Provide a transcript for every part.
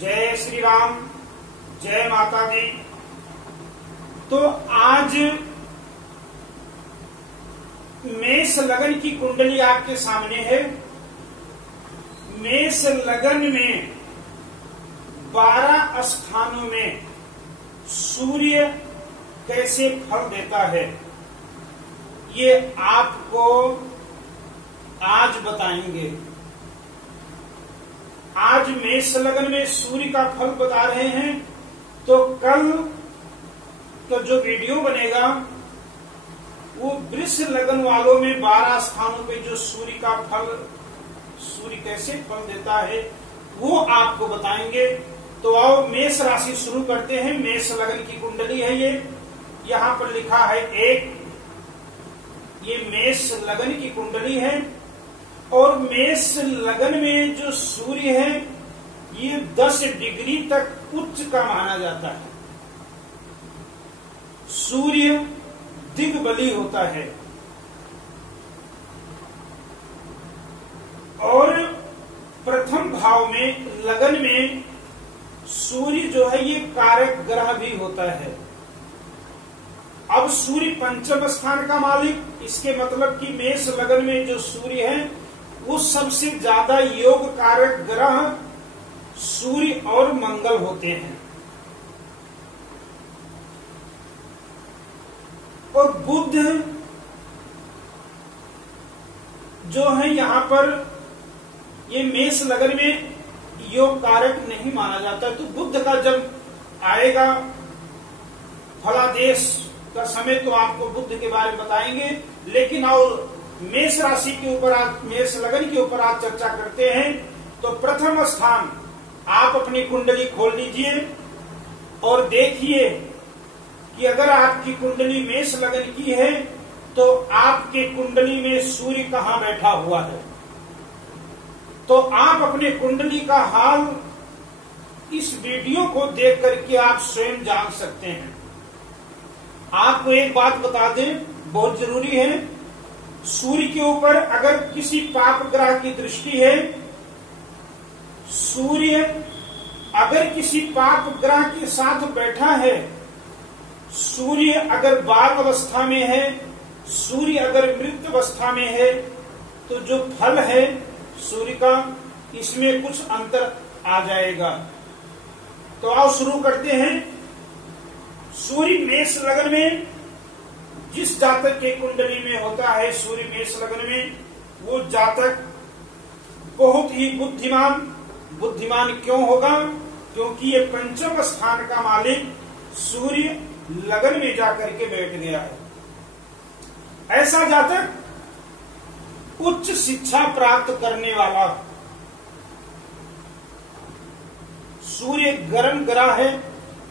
जय श्री राम, जय माता दी। तो आज मेष लगन की कुंडली आपके सामने है। मेष लगन में 12 स्थानों में सूर्य कैसे फल देता है, ये आपको आज बताएंगे। आज मेष लगन में सूर्य का फल बता रहे हैं, तो कल तो जो वीडियो बनेगा वो वृष लगन वालों में 12 स्थानों पे जो सूर्य का फल, सूर्य कैसे फल देता है वो आपको बताएंगे। तो आओ मेष राशि शुरू करते हैं। मेष लगन की कुंडली है ये, यहां पर लिखा है 1। ये मेष लगन की कुंडली है और मेष लगन में जो सूर्य है ये 10 डिग्री तक उच्च का माना जाता है। सूर्य दिग्बली होता है और प्रथम भाव में लगन में सूर्य जो है ये कारक ग्रह भी होता है। अब सूर्य पंचम स्थान का मालिक, इसके मतलब कि मेष लगन में जो सूर्य है वो सबसे ज्यादा योग कारक ग्रह सूर्य और मंगल होते हैं। और बुध जो है यहां पर ये मेष लगन में योग कारक नहीं माना जाता। तो बुध का जब आएगा फलादेश का समय तो आपको बुध के बारे में बताएंगे। लेकिन और मेष राशि के ऊपर आज, मेष लगन के ऊपर आज चर्चा करते हैं। तो प्रथम स्थान आप अपनी कुंडली खोल लीजिए और देखिए कि अगर आपकी कुंडली मेष लगन की है तो आपके कुंडली में सूर्य कहां बैठा हुआ है। तो आप अपने कुंडली का हाल इस वीडियो को देख करके आप स्वयं जान सकते हैं। आपको एक बात बता दें, बहुत जरूरी है, सूर्य के ऊपर अगर किसी पाप ग्रह की दृष्टि है, सूर्य अगर किसी पाप ग्रह के साथ बैठा है, सूर्य अगर बाल अवस्था में है, सूर्य अगर मृत अवस्था में है, तो जो फल है सूर्य का इसमें कुछ अंतर आ जाएगा। तो आओ शुरू करते हैं। सूर्य मेष लगन में जिस जातक के कुंडली में होता है सूर्य मेष लगन में, वो जातक बहुत ही बुद्धिमान क्यों होगा? क्योंकि ये पंचम स्थान का मालिक सूर्य लगन में जाकर के बैठ गया है। ऐसा जातक उच्च शिक्षा प्राप्त करने वाला, सूर्य गर्म ग्रह है,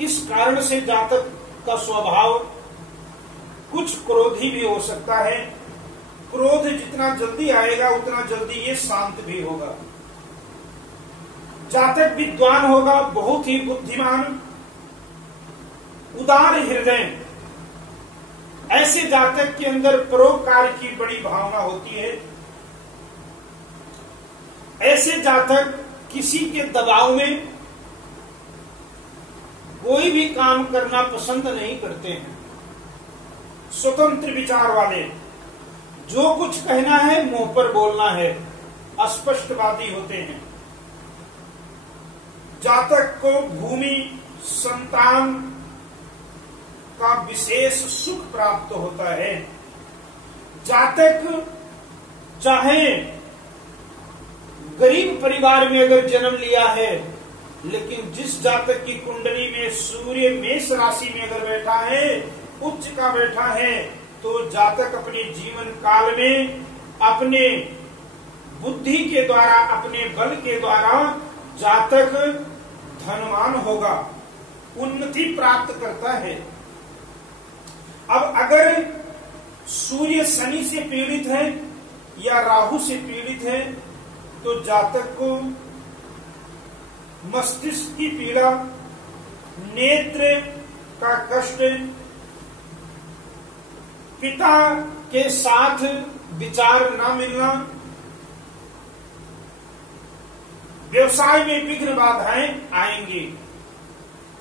इस कारण से जातक का स्वभाव कुछ क्रोधी भी हो सकता है। क्रोध जितना जल्दी आएगा उतना जल्दी ये शांत भी होगा। जातक विद्वान होगा, बहुत ही बुद्धिमान, उदार हृदय। ऐसे जातक के अंदर परोपकार की बड़ी भावना होती है। ऐसे जातक किसी के दबाव में कोई भी काम करना पसंद नहीं करते हैं। स्वतंत्र विचार वाले, जो कुछ कहना है मुंह पर बोलना है, अस्पष्टवादी होते हैं। जातक को भूमि संतान का विशेष सुख प्राप्त होता है। जातक चाहे गरीब परिवार में अगर जन्म लिया है, लेकिन जिस जातक की कुंडली में सूर्य मेष राशि में अगर बैठा है, उच्च का बैठा है, तो जातक अपने जीवन काल में अपने बुद्धि के द्वारा, अपने बल के द्वारा जातक धनवान होगा, उन्नति प्राप्त करता है। अब अगर सूर्य शनि से पीड़ित है या राहु से पीड़ित है, तो जातक को मस्तिष्क की पीड़ा, नेत्र का कष्ट, पिता के साथ विचार न मिलना, व्यवसाय में विघ्न बाधाएं आएंगी,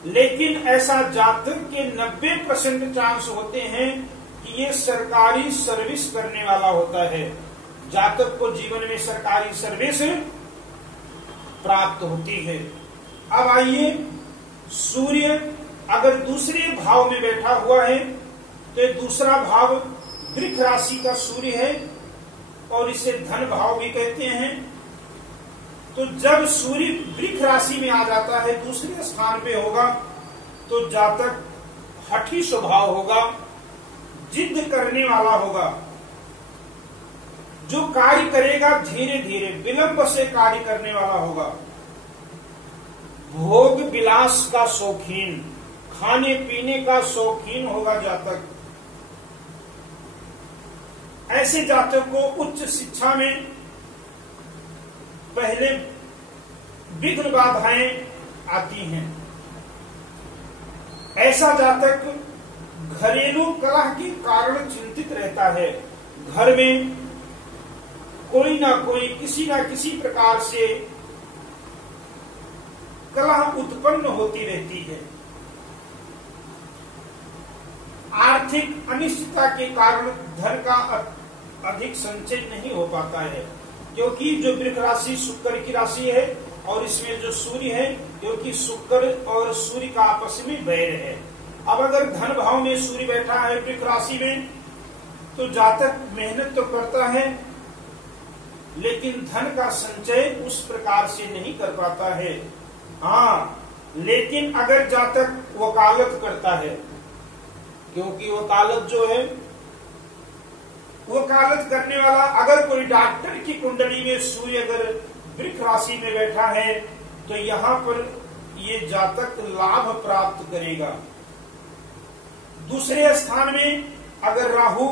लेकिन ऐसा जातक के 90% चांस होते हैं कि ये सरकारी सर्विस करने वाला होता है। जातक को जीवन में सरकारी सर्विस प्राप्त होती है। अब आइए, सूर्य अगर दूसरे भाव में बैठा हुआ है तो ये दूसरा भाव वृष राशि का सूर्य है और इसे धन भाव भी कहते हैं। तो जब सूर्य वृष राशि में आ जाता है, दूसरे स्थान पे होगा, तो जातक हठी स्वभाव होगा, जिद करने वाला होगा। जो कार्य करेगा धीरे धीरे विलंब से कार्य करने वाला होगा। भोग विलास का शौकीन, खाने पीने का शौकीन होगा जातक। ऐसे जातक को उच्च शिक्षा में पहले विघ्न बाधाएं आती हैं। ऐसा जातक घरेलू कलह के कारण चिंतित रहता है। घर में कोई ना कोई किसी ना किसी प्रकार से कलह उत्पन्न होती रहती है। आर्थिक अनिश्चितता के कारण धन का अधिक संचय नहीं हो पाता है, क्योंकि जो वृष राशि शुक्र की राशि है और इसमें जो सूर्य है, क्योंकि शुक्र और सूर्य का आपस में वैर है। अब अगर धन भाव में सूर्य बैठा है वृष राशि में, तो जातक मेहनत तो करता है, लेकिन धन का संचय उस प्रकार से नहीं कर पाता है। हाँ, लेकिन अगर जातक वकालत करता है, क्योंकि वकालत जो है, वकालत करने वाला, अगर कोई डॉक्टर की कुंडली में सूर्य अगर वृष राशि में बैठा है, तो यहाँ पर ये जातक लाभ प्राप्त करेगा। दूसरे स्थान में अगर राहु,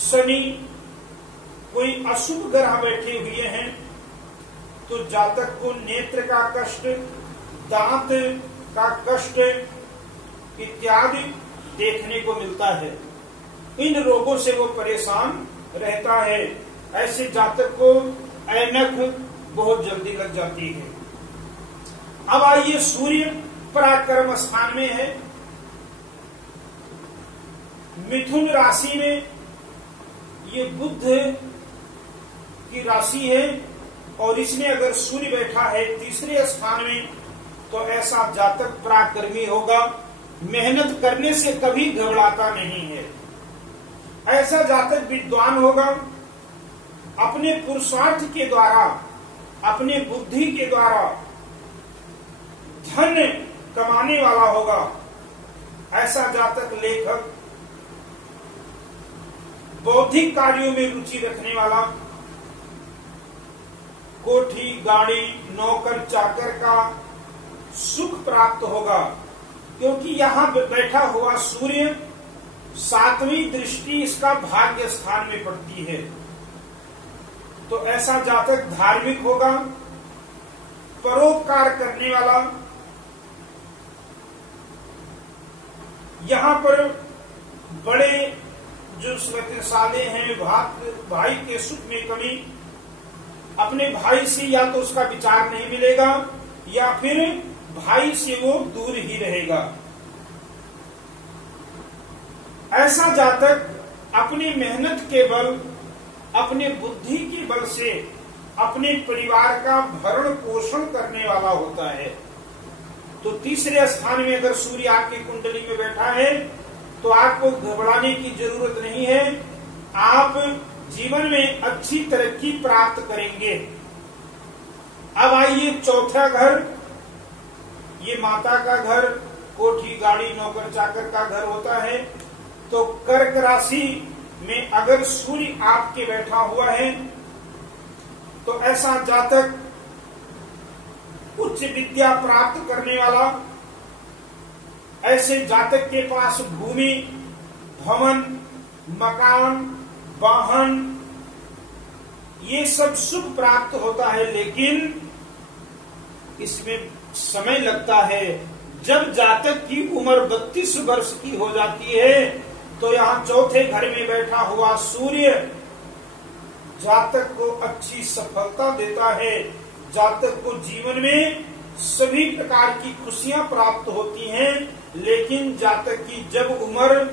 शनि, कोई अशुभ ग्रह बैठे हुए हैं, तो जातक को नेत्र का कष्ट, दांत का कष्ट इत्यादि देखने को मिलता है। इन रोगों से वो परेशान रहता है। ऐसे जातक को ऐनक बहुत जल्दी लग जाती है। अब आइए, सूर्य पराक्रम स्थान में है, मिथुन राशि में। ये बुध की राशि है और इसमें अगर सूर्य बैठा है तीसरे स्थान में, तो ऐसा जातक पराक्रमी होगा, मेहनत करने से कभी घबराता नहीं है। ऐसा जातक विद्वान होगा, अपने पुरुषार्थ के द्वारा, अपने बुद्धि के द्वारा धन कमाने वाला होगा। ऐसा जातक लेखक, बौद्धिक कार्यों में रुचि रखने वाला, कोठी, गाड़ी, नौकर चाकर का सुख प्राप्त होगा, क्योंकि यहां बैठा हुआ सूर्य 7वीं दृष्टि इसका भाग्य स्थान में पड़ती है। तो ऐसा जातक धार्मिक होगा, परोपकार करने वाला। यहां पर बड़े जो शक्तिशाली हैं, भाई के सुख में कमी, अपने भाई से या तो उसका विचार नहीं मिलेगा या फिर भाई से वो दूर ही रहेगा। ऐसा जातक अपनी मेहनत के बल, अपने बुद्धि के बल से अपने परिवार का भरण पोषण करने वाला होता है। तो तीसरे स्थान में अगर सूर्य आपकी कुंडली में बैठा है, तो आपको घबराने की जरूरत नहीं है। आप जीवन में अच्छी तरक्की प्राप्त करेंगे। अब आइए, चौथा घर, ये माता का घर, कोठी, गाड़ी, नौकर चाकर का घर होता है। तो कर्क राशि में अगर सूर्य आपके बैठा हुआ है, तो ऐसा जातक उच्च विद्या प्राप्त करने वाला, ऐसे जातक के पास भूमि, भवन, मकान, वाहन, ये सब सुख प्राप्त होता है, लेकिन इसमें समय लगता है। जब जातक की उम्र 32 वर्ष की हो जाती है, तो यहाँ चौथे घर में बैठा हुआ सूर्य जातक को अच्छी सफलता देता है, जातक को जीवन में सभी प्रकार की खुशियां प्राप्त होती हैं, लेकिन जातक की जब उम्र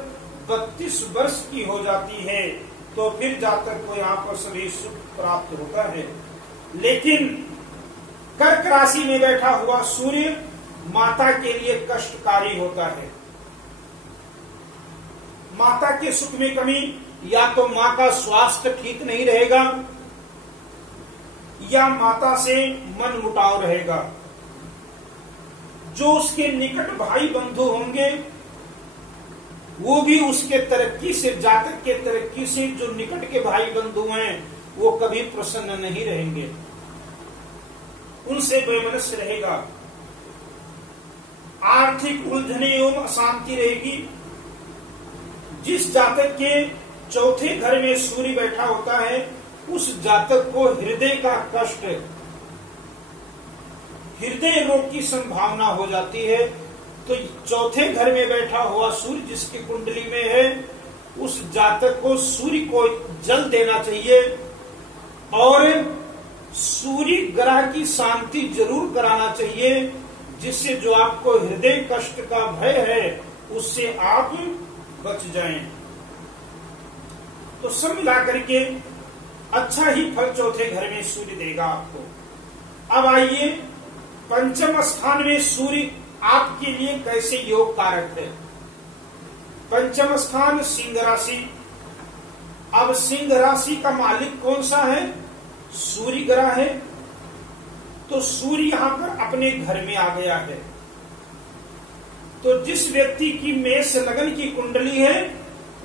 32 वर्ष की हो जाती है तो फिर जातक को यहाँ पर सभी सुख प्राप्त होता है। लेकिन कर्क राशि में बैठा हुआ सूर्य माता के लिए कष्टकारी होता है। माता के सुख में कमी, या तो मां का स्वास्थ्य ठीक नहीं रहेगा या माता से मन मुटाव रहेगा। जो उसके निकट भाई बंधु होंगे वो भी उसके तरक्की से, जातक के तरक्की से जो निकट के भाई बंधु हैं वो कभी प्रसन्न नहीं रहेंगे, उनसे वैमनस्य रहेगा। आर्थिक उलझने एवं अशांति रहेगी। जिस जातक के चौथे घर में सूर्य बैठा होता है उस जातक को हृदय का कष्ट, हृदय रोग की संभावना हो जाती है। तो चौथे घर में बैठा हुआ सूर्य जिसकी कुंडली में है उस जातक को सूर्य को जल देना चाहिए और सूर्य ग्रह की शांति जरूर कराना चाहिए, जिससे जो आपको हृदय कष्ट का भय है उससे आप बच जाएं। तो सब मिलाकर के अच्छा ही फल चौथे घर में सूर्य देगा आपको। अब आइए पंचम स्थान में सूर्य आपके लिए कैसे योग कारक है। पंचम स्थान सिंह राशि। अब सिंह राशि का मालिक कौन सा है? सूर्य ग्रह है। तो सूर्य यहां पर अपने घर में आ गया है। तो जिस व्यक्ति की मेष लगन की कुंडली है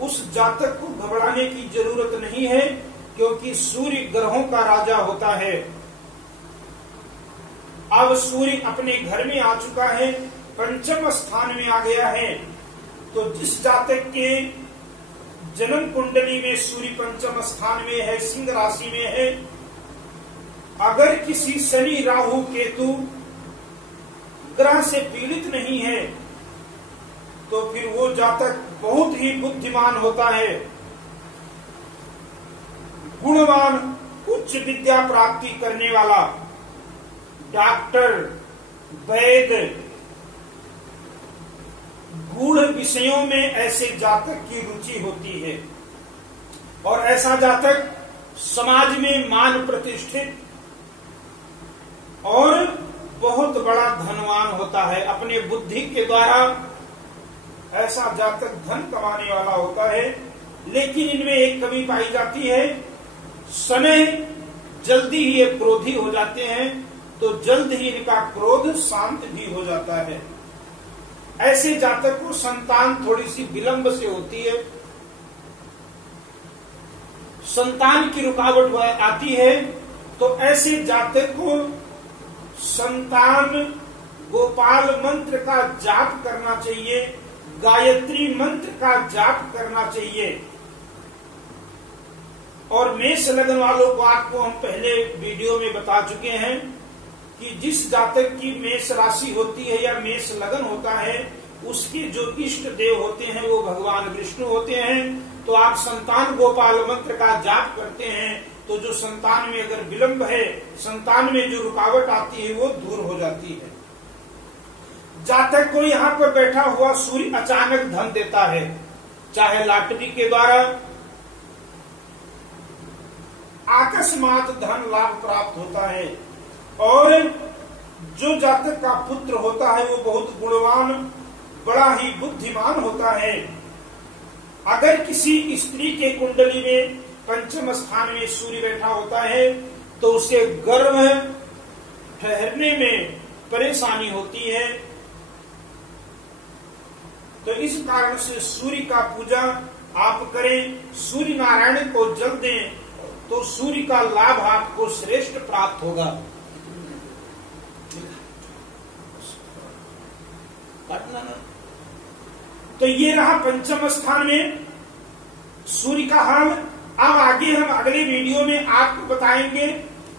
उस जातक को घबराने की जरूरत नहीं है, क्योंकि सूर्य ग्रहों का राजा होता है। अब सूर्य अपने घर में आ चुका है, पंचम स्थान में आ गया है। तो जिस जातक के जन्म कुंडली में सूर्य पंचम स्थान में है, सिंह राशि में है, अगर किसी शनि राहु केतु ग्रह से पीड़ित नहीं है तो फिर वो जातक बहुत ही बुद्धिमान होता है, गुणवान, उच्च विद्या प्राप्ति करने वाला, डॉक्टर, वैद्य, गूढ़ विषयों में ऐसे जातक की रुचि होती है और ऐसा जातक समाज में मान प्रतिष्ठित और बहुत बड़ा धनवान होता है। अपने बुद्धि के द्वारा ऐसा जातक धन कमाने वाला होता है। लेकिन इनमें एक कमी पाई जाती है, समय जल्दी ही ये क्रोधी हो जाते हैं, तो जल्द ही इनका क्रोध शांत भी हो जाता है। ऐसे जातक को संतान थोड़ी सी विलंब से होती है, संतान की रुकावट आती है। तो ऐसे जातक को संतान गोपाल मंत्र का जाप करना चाहिए, गायत्री मंत्र का जाप करना चाहिए। और मेष लगन वालों को आपको हम पहले वीडियो में बता चुके हैं कि जिस जातक की मेष राशि होती है या मेष लगन होता है उसके जो इष्ट देव होते हैं वो भगवान विष्णु होते हैं। तो आप संतान गोपाल मंत्र का जाप करते हैं तो जो संतान में अगर विलंब है, संतान में जो रुकावट आती है वो दूर हो जाती है। जातक को यहाँ पर बैठा हुआ सूर्य अचानक धन देता है, चाहे लॉटरी के द्वारा अकस्मात धन लाभ प्राप्त होता है। और जो जातक का पुत्र होता है वो बहुत गुणवान, बड़ा ही बुद्धिमान होता है। अगर किसी स्त्री के कुंडली में पंचम स्थान में सूर्य बैठा होता है तो उसे गर्भ ठहरने में परेशानी होती है। तो इस कारण से सूर्य का पूजा आप करें, सूर्य नारायण को जल दें तो सूर्य का लाभ आपको श्रेष्ठ प्राप्त होगा। तो ये रहा पंचम स्थान में सूर्य का हाल। अब आगे हम अगले वीडियो में आपको बताएंगे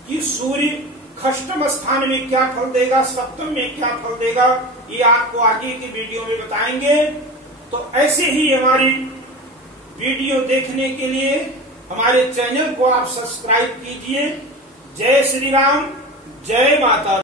कि सूर्य खष्टम स्थान में क्या फल देगा, सप्तम में क्या फल देगा, ये आपको आगे की वीडियो में बताएंगे। तो ऐसे ही हमारी वीडियो देखने के लिए हमारे चैनल को आप सब्सक्राइब कीजिए। जय श्री राम, जय माता।